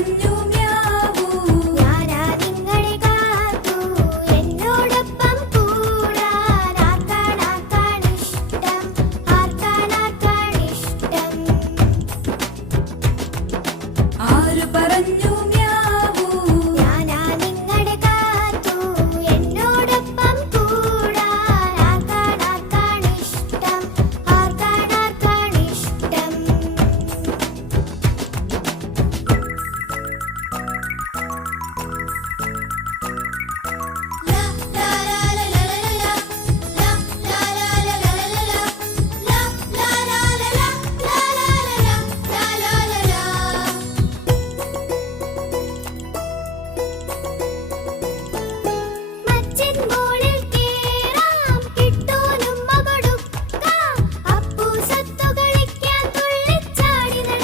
പറഞ്ഞു മ്യാവൂ. ഞാനാ നിങ്ങളെ കാത്തു എന്നോടൊപ്പം കൂടാൻ. ആർക്കാണിഷ്ടം, ആർക്കാണിഷ്ടം. ആര് പറഞ്ഞു